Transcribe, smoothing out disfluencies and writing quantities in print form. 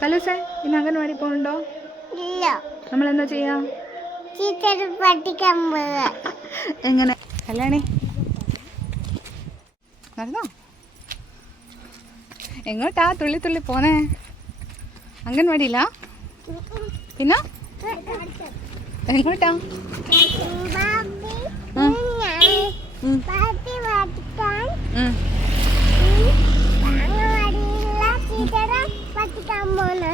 കലൂസേ ഇന്ന് അംഗൻവാടി പോകണ്ടോ? ഇല്ല. നമ്മൾ എന്താ ചെയ്യാ? ടീച്ചർ പഠിക്കാൻ പോവാ. എങ്ങനെ? കല്യാണി നടന്നോ? എങ്ങോട്ടാ തുള്ളി തുള്ളി പോന്നേ? അംഗൻവാടിയില്ല? പിന്നെ എങ്ങോട്ടാ? ടീച്ചറെ പഠിക്കാൻ പോകുന്നു.